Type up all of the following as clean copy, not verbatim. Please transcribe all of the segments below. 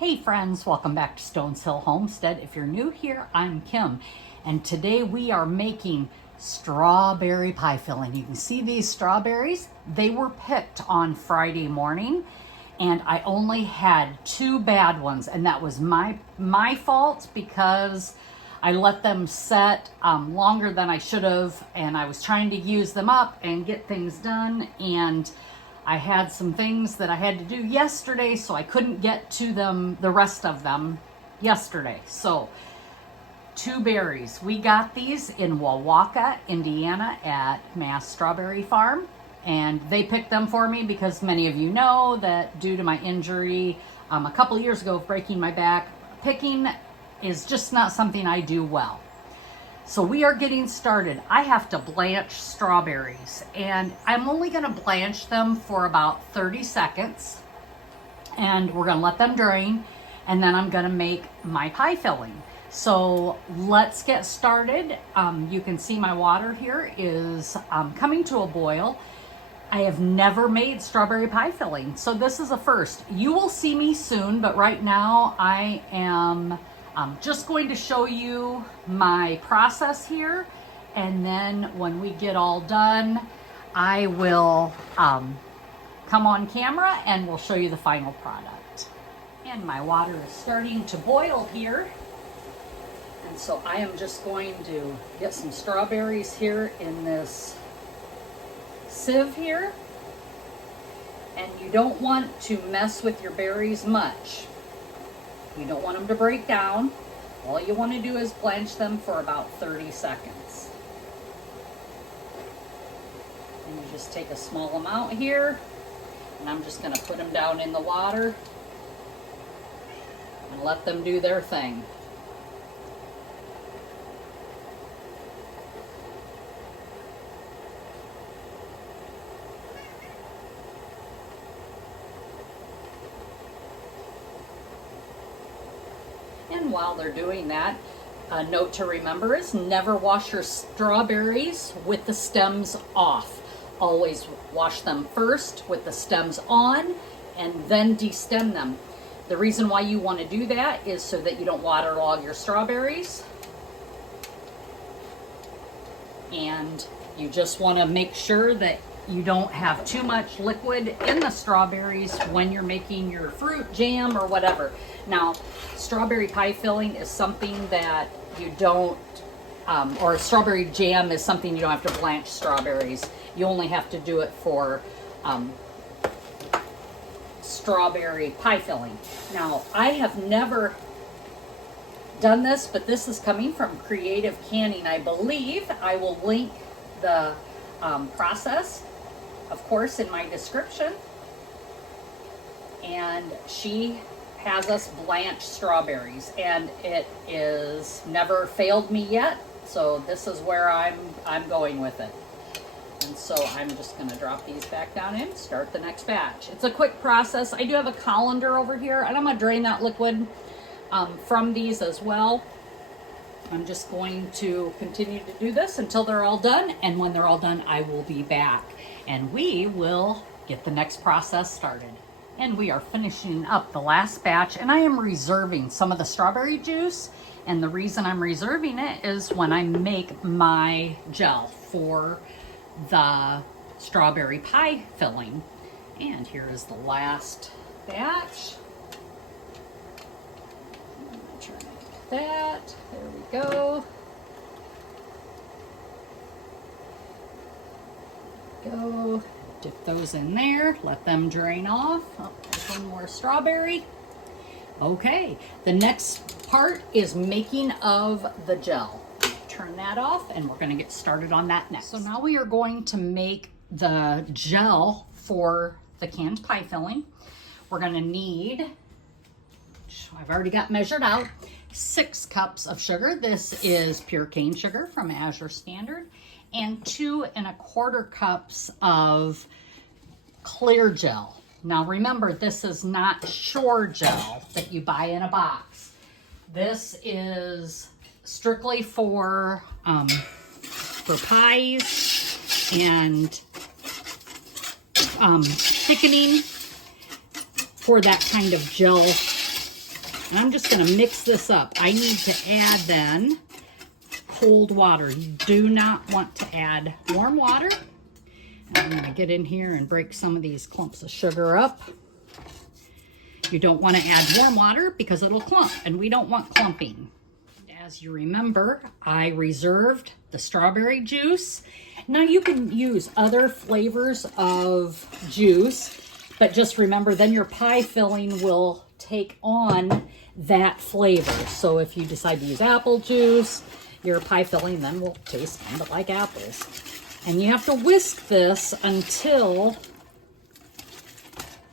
Hey friends, welcome back to Stones Hill Homestead. If you're new here, I'm Kim, and today we are making strawberry pie filling. You can see these strawberries. They were picked on Friday morning, and I only had 2 bad ones, and that was my fault because I let them set longer than I should have, and I was trying to use them up and get things done, and I had some things that I had to do yesterday, so I couldn't get to them, the rest of them, yesterday. So 2 berries. We got these in Wauwaka, Indiana at Mass Strawberry Farm, and they picked them for me because many of you know that due to my injury a couple years ago of breaking my back, picking is just not something I do well. So we are getting started. I have to blanch strawberries, and I'm only going to blanch them for about 30 seconds, and we're going to let them drain, and then I'm going to make my pie filling. So let's get started. You can see my water here is coming to a boil. I have never made strawberry pie filling, so this is a first. You will see me soon, but right now I am just going to show you my process here, and then when we get all done, I will come on camera and we'll show you the final product. And my water is starting to boil here, and so I am just going to get some strawberries here in this sieve here, and you don't want to mess with your berries much. You don't want them to break down. All you want to do is blanch them for about 30 seconds. And you just take a small amount here, and I'm just going to put them down in the water and let them do their thing. And while they're doing that, a note to remember is never wash your strawberries with the stems off. Always wash them first with the stems on and then destem them. The reason why you want to do that is so that you don't waterlog your strawberries. And you just want to make sure that you don't have too much liquid in the strawberries when you're making your fruit jam or whatever. Now, strawberry pie filling is something that you don't, or strawberry jam is something you don't have to blanch strawberries. You only have to do it for strawberry pie filling. Now, I have never done this, but this is coming from Creative Canning, I believe. I will link the process, of course, in my description. And she has us blanch strawberries, and it is never failed me yet. So this is where I'm going with it. And so I'm just going to drop these back down in, start the next batch. It's a quick process. I do have a colander over here, and I'm going to drain that liquid from these as well. I'm just going to continue to do this until they're all done, and when they're all done, I will be back, and we will get the next process started. And we are finishing up the last batch, and I am reserving some of the strawberry juice, and the reason I'm reserving it is when I make my gel for the strawberry pie filling. And here is the last batch. Try that. There we go. Go. Dip those in there, let them drain off. Oh, there's one more strawberry. Okay, the next part is making of the gel. Turn that off, and we're going to get started on that next. So now we are going to make the gel for the canned pie filling. We're going to need, I've already got measured out, 6 cups of sugar. This is pure cane sugar from Azure Standard, and 2 1/4 cups of clear gel. Now remember, this is not Shore gel that you buy in a box. This is strictly for pies and thickening for that kind of gel And I'm just going to mix this up. I need to add then cold water. You do not want to add warm water. I'm going to get in here and break some of these clumps of sugar up. You don't want to add warm water because it'll clump, and we don't want clumping. As you remember, I reserved the strawberry juice. Now you can use other flavors of juice, but just remember then your pie filling will take on that flavor. So if you decide to use apple juice, your pie filling then will taste kind of like apples. And you have to whisk this until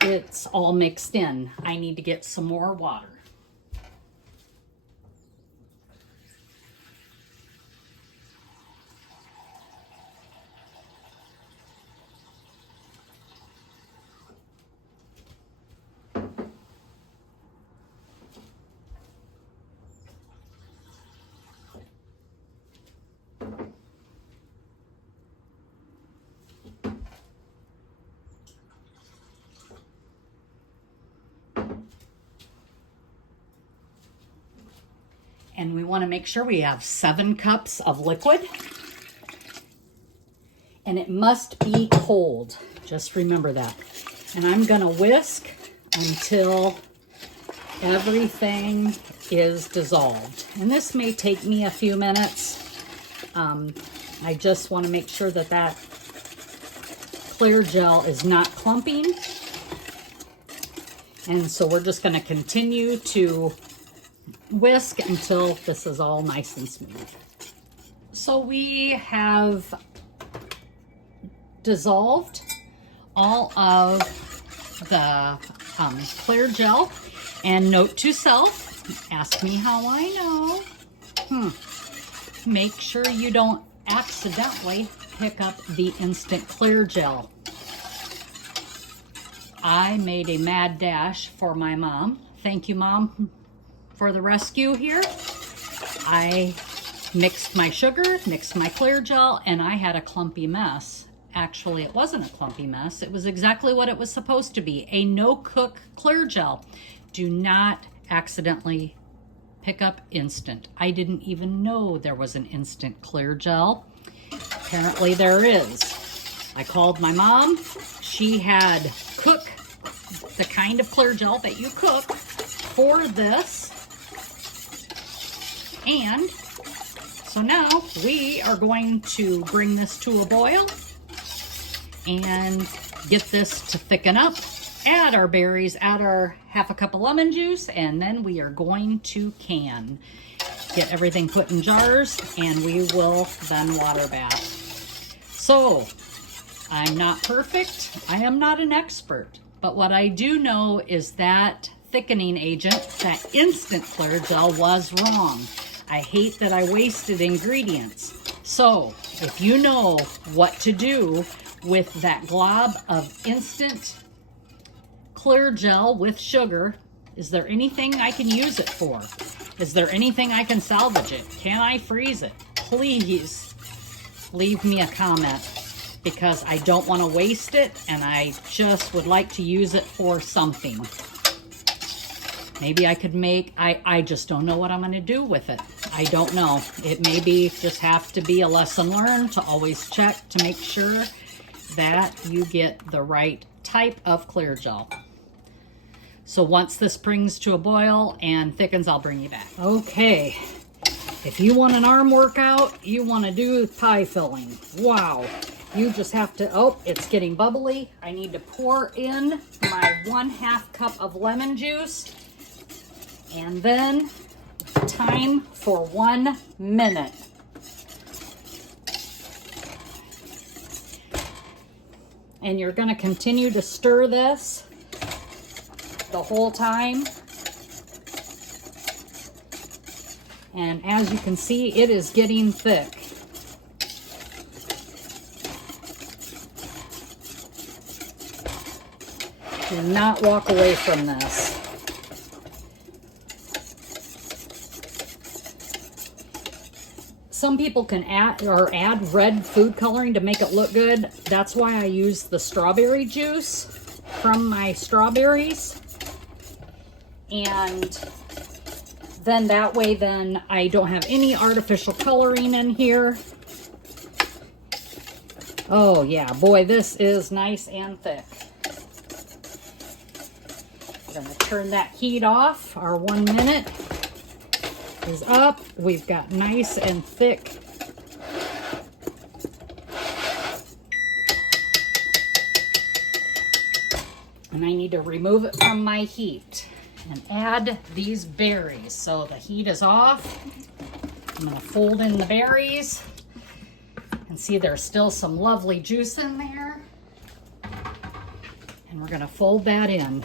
it's all mixed in. I need to get some more water. And we want to make sure we have 7 cups of liquid. And it must be cold. Just remember that. And I'm going to whisk until everything is dissolved. And this may take me a few minutes. I just want to make sure that that clear gel is not clumping. And so we're just going to continue to whisk until this is all nice and smooth. So we have dissolved all of the clear gel. And note to self, ask me how I know. Make sure you don't accidentally pick up the instant clear gel. I made a mad dash for my mom. Thank you, Mom, for the rescue here. I mixed my sugar, mixed my clear gel, and I had a clumpy mess. Actually, it wasn't a clumpy mess. It was exactly what it was supposed to be, a no-cook clear gel. Do not accidentally pick up instant. I didn't even know there was an instant clear gel. Apparently there is. I called my mom. She had cook, the kind of clear gel that you cook for this. And so now we are going to bring this to a boil and get this to thicken up. Add our berries, add our half a cup of lemon juice, and then we are going to can. Get everything put in jars, and we will then water bath. So, I'm not perfect. I am not an expert. But what I do know is that thickening agent, that instant clear gel, was wrong. I hate that I wasted ingredients. So, if you know what to do with that glob of instant clear gel with sugar, is there anything I can use it for? Is there anything I can salvage it? Can I freeze it? Please leave me a comment, because I don't want to waste it and I just would like to use it for something. Maybe I could make, I just don't know what I'm going to do with it. I don't know. It maybe just have to be a lesson learned to always check to make sure that you get the right type of clear gel. So once this brings to a boil and thickens, I'll bring you back. Okay, if you want an arm workout, you want to do pie filling. Wow, you just have to, oh, it's getting bubbly. I need to pour in my 1/2 cup of lemon juice. And then time for 1 minute. And you're going to continue to stir this the whole time. And as you can see, it is getting thick. Do not walk away from this. Some people can add red food coloring to make it look good. That's why I use the strawberry juice from my strawberries. And then that way then I don't have any artificial coloring in here. Oh yeah, boy, this is nice and thick. We're gonna turn that heat off. Our 1 minute is up. We've got nice and thick. And I need to remove it from my heat and add these berries. So the heat is off. I'm gonna fold in the berries. And see, there's still some lovely juice in there. And we're gonna fold that in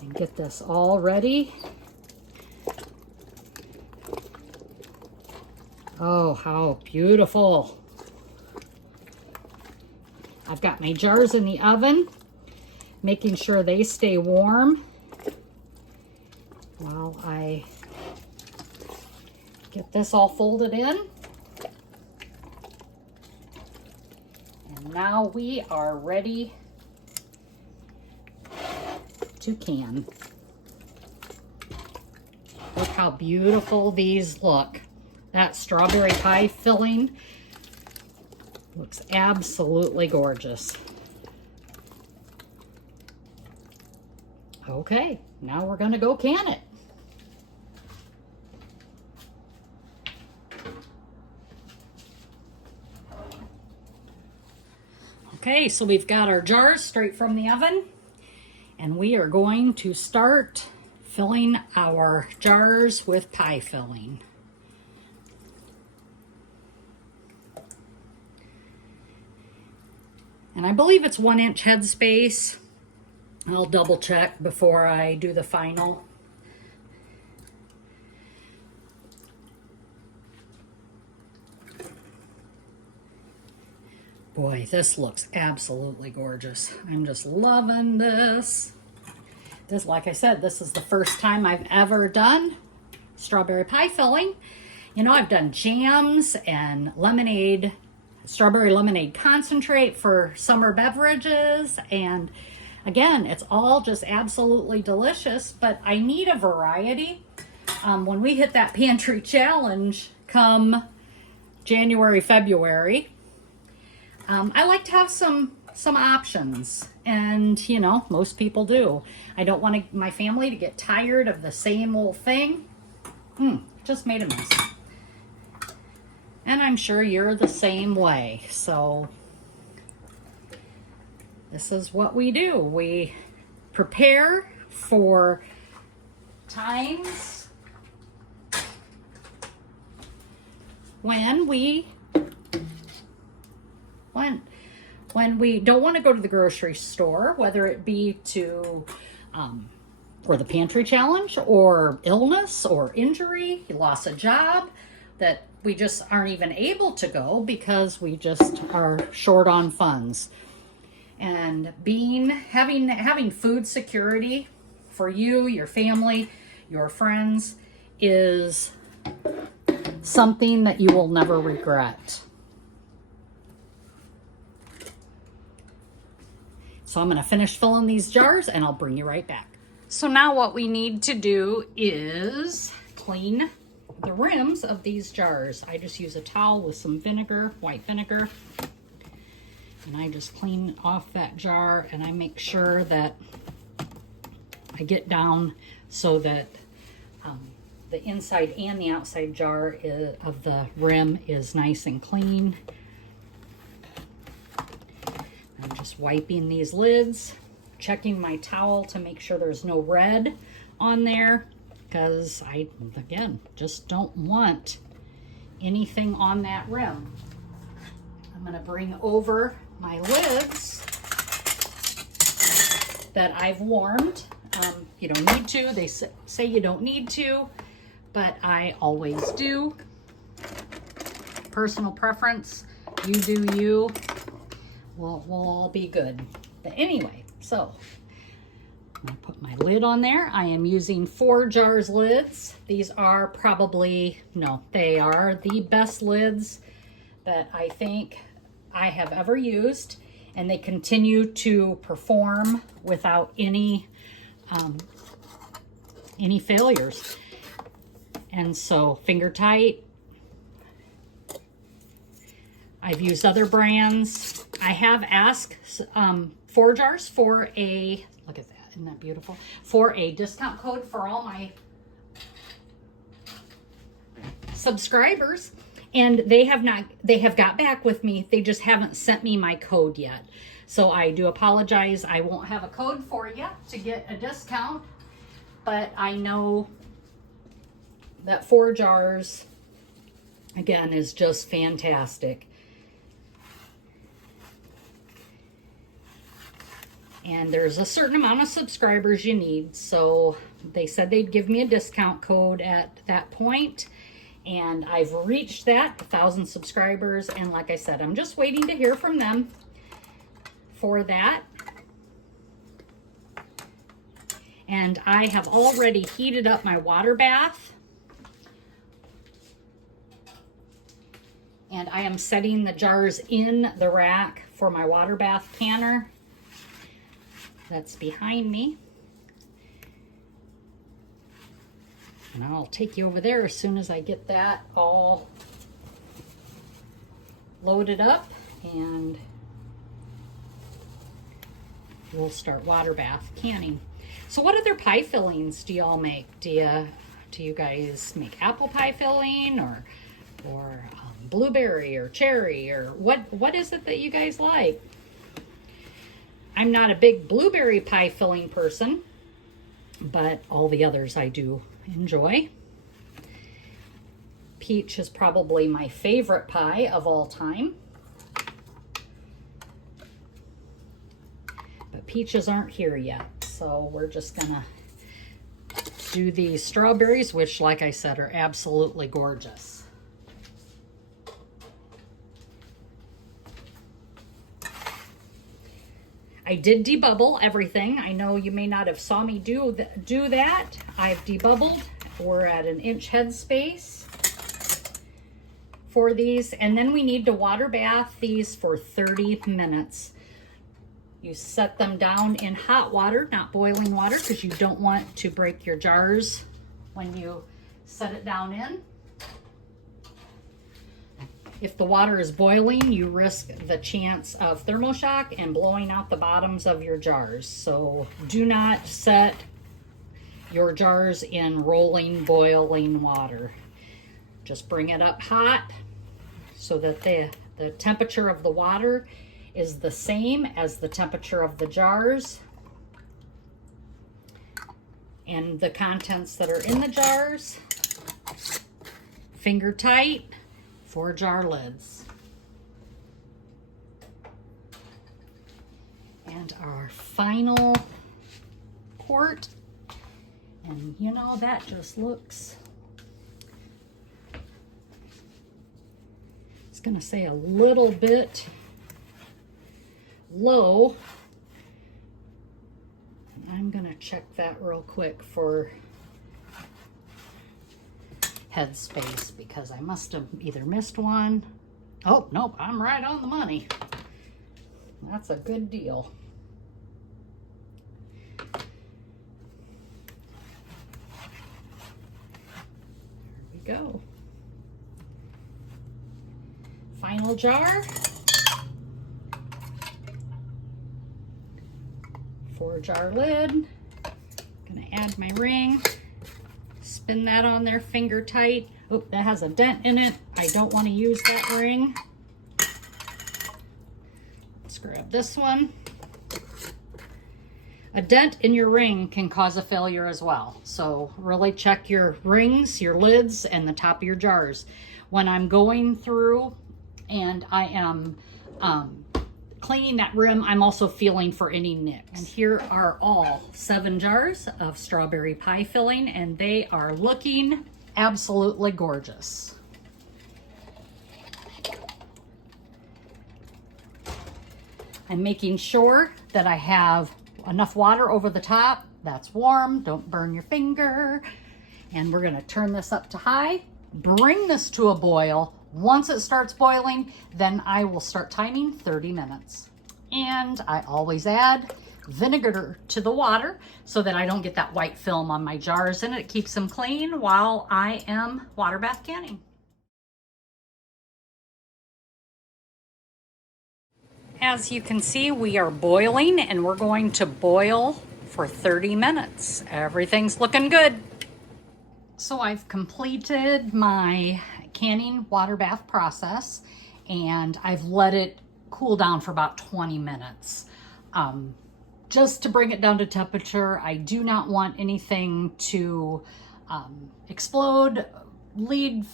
and get this all ready. Oh, how beautiful. I've got my jars in the oven, making sure they stay warm while I get this all folded in. Now we are ready to can. Look how beautiful these look. That strawberry pie filling looks absolutely gorgeous. Okay, now we're gonna go can it. Okay, so we've got our jars straight from the oven, and we are going to start filling our jars with pie filling. And I believe it's 1 inch headspace. I'll double check before I do the final. Boy, this looks absolutely gorgeous. I'm just loving this. This, like I said, this is the first time I've ever done strawberry pie filling. You know, I've done jams and lemonade, strawberry lemonade concentrate for summer beverages. And again, it's all just absolutely delicious, but I need a variety. When we hit that pantry challenge come January, February, I like to have some options, and you know, most people do. I don't want my family to get tired of the same old thing. Just made a mess. And I'm sure you're the same way. So this is what we do. We prepare for times when we don't want to go to the grocery store, whether it be to for the pantry challenge, or illness or injury, you lost a job, that we just aren't even able to go because we just are short on funds. And having food security for you, your family, your friends is something that you will never regret. So I'm going to finish filling these jars and I'll bring you right back. So now what we need to do is clean the rims of these jars. I just use a towel with some vinegar, white vinegar, and I just clean off that jar, and I make sure that I get down so that the inside and the outside jar of the rim is nice and clean. I'm just wiping these lids, checking my towel to make sure there's no red on there, because I, again, just don't want anything on that rim. I'm going to bring over my lids that I've warmed. You don't need to. They say you don't need to, but I always do. Personal preference. You do you. We'll all be good. But anyway, so I'm going to put my lid on there. I am using 4 jars lids. These are probably, no, they are the best lids that I think I have ever used, and they continue to perform without any any failures. And so finger tight. I've used other brands. I have asked 4 jars for a, look at that, isn't that beautiful? For a discount code for all my subscribers. And they have got back with me. They just haven't sent me my code yet. So I do apologize. I won't have a code for you to get a discount, but I know that 4 jars, again, is just fantastic. And there's a certain amount of subscribers you need. So they said they'd give me a discount code at that point. And I've reached that, 1,000 subscribers. And like I said, I'm just waiting to hear from them for that. And I have already heated up my water bath. And I am setting the jars in the rack for my water bath canner. That's behind me. And I'll take you over there as soon as I get that all loaded up, and we'll start water bath canning. So what other pie fillings do y'all make? Do you guys make apple pie filling or blueberry or cherry, or what is it that you guys like? I'm not a big blueberry pie filling person, but all the others I do enjoy. Peach is probably my favorite pie of all time. But peaches aren't here yet, so we're just gonna do these strawberries, which, like I said, are absolutely gorgeous. I did debubble everything. I know you may not have saw me do that. I've debubbled. We're at an inch headspace for these. And then we need to water bath these for 30 minutes. You set them down in hot water, not boiling water, because you don't want to break your jars when you set it down in. If the water is boiling, you risk the chance of thermoshock and blowing out the bottoms of your jars. So do not set your jars in rolling, boiling water. Just bring it up hot so that the temperature of the water is the same as the temperature of the jars. And the contents that are in the jars, finger tight. 4 jar lids. And our final quart. And you know, that just looks, it's gonna say a little bit low. I'm gonna check that real quick for headspace, because I must have either missed one. Oh, nope, I'm right on the money. That's a good deal. There we go. Final jar. 4 jar lid. Gonna add my ring. Spin that on there, finger tight. Oh, that has a dent in it. I don't want to use that ring. Let's grab this one. A dent in your ring can cause a failure as well. So really check your rings, your lids, and the top of your jars. When I'm going through and I am cleaning that rim, I'm also feeling for any nicks. And here are all 7 jars of strawberry pie filling, and they are looking absolutely gorgeous. I'm making sure that I have enough water over the top. That's warm, don't burn your finger. And we're gonna turn this up to high, bring this to a boil. Once it starts boiling, then I will start timing 30 minutes. And I always add vinegar to the water so that I don't get that white film on my jars, and it keeps them clean while I am water bath canning. As you can see, we are boiling, and we're going to boil for 30 minutes. Everything's looking good. So I've completed my canning water bath process, and I've let it cool down for about 20 minutes. Just to bring it down to temperature. I do not want anything to explode, lid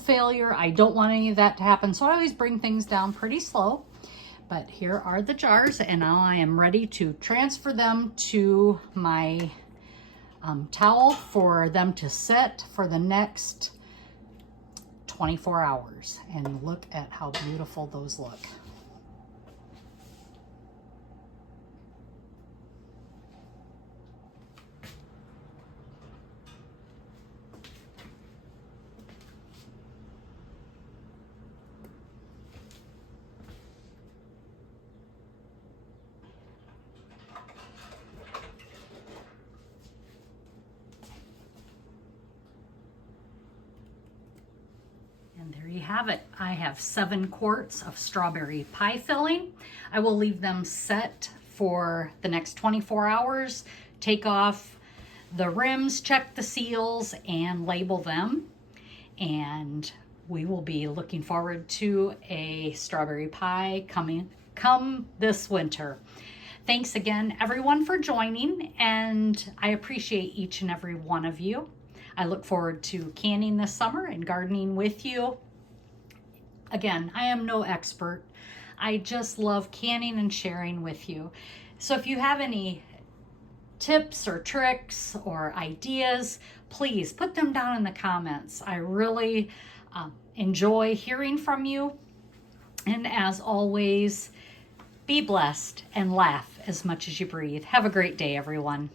failure. I don't want any of that to happen. So I always bring things down pretty slow. But here are the jars, and now I am ready to transfer them to my towel for them to set for the next 24 hours. And look at how beautiful those look. And there you have it. I have 7 quarts of strawberry pie filling. I will leave them set for the next 24 hours, take off the rims, check the seals, and label them. And we will be looking forward to a strawberry pie come this winter. Thanks again, everyone, for joining, and I appreciate each and every one of you. I look forward to canning this summer and gardening with you. Again, I am no expert. I just love canning and sharing with you. So if you have any tips or tricks or ideas, please put them down in the comments. I really enjoy hearing from you. And as always, be blessed and laugh as much as you breathe. Have a great day, everyone.